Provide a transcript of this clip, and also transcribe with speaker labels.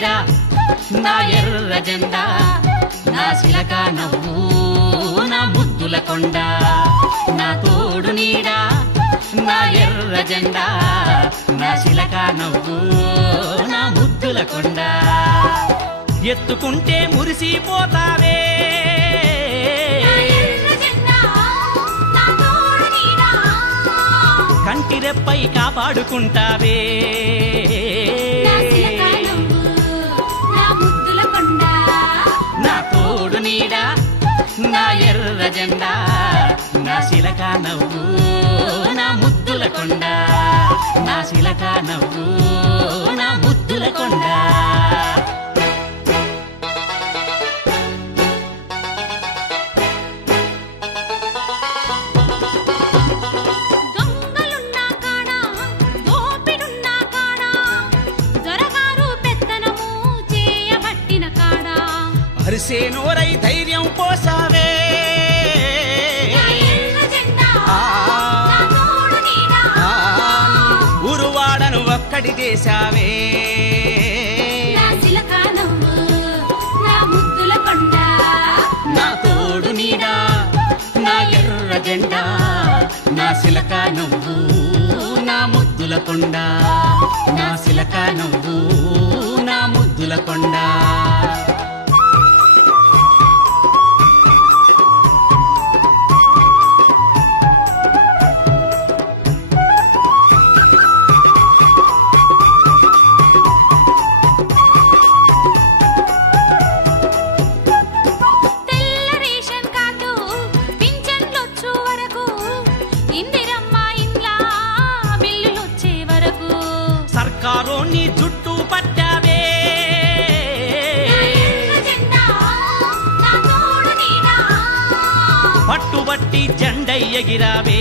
Speaker 1: నా ఎర్ర జెండా నా శిలక నవ్వు నా ముద్దుల కొండ నా తోడు నీడా నా ఎర్ర జెండా నా శిలక నవ్వు నా ముద్దుల కొండ ఎత్తుకుంటే మురిసిపోతావే
Speaker 2: నా ఎర్ర జెండా నా తోడు నీడా
Speaker 1: కంటి రెప్పై కాపాడుకుంటావే నీడా? నా ఎర్ర జెండా నా శిలకా నవ్వు నా ముద్దుల కొండ నా శిలకా నవ్వు. అరిసే నోరై ధైర్యం పోసావే. ఉరువాడను ఒక్కటి చేశావే.
Speaker 2: నా
Speaker 1: తోడు నీడా నా ఎర్ర జెండా. నా శిలక నువ్వు నా ముద్దుల కొండ. నా శిలక నువ్వు సర్కారు చుట్టూ పట్టావే. పట్టుబట్టి జెండై ఎగిరావే.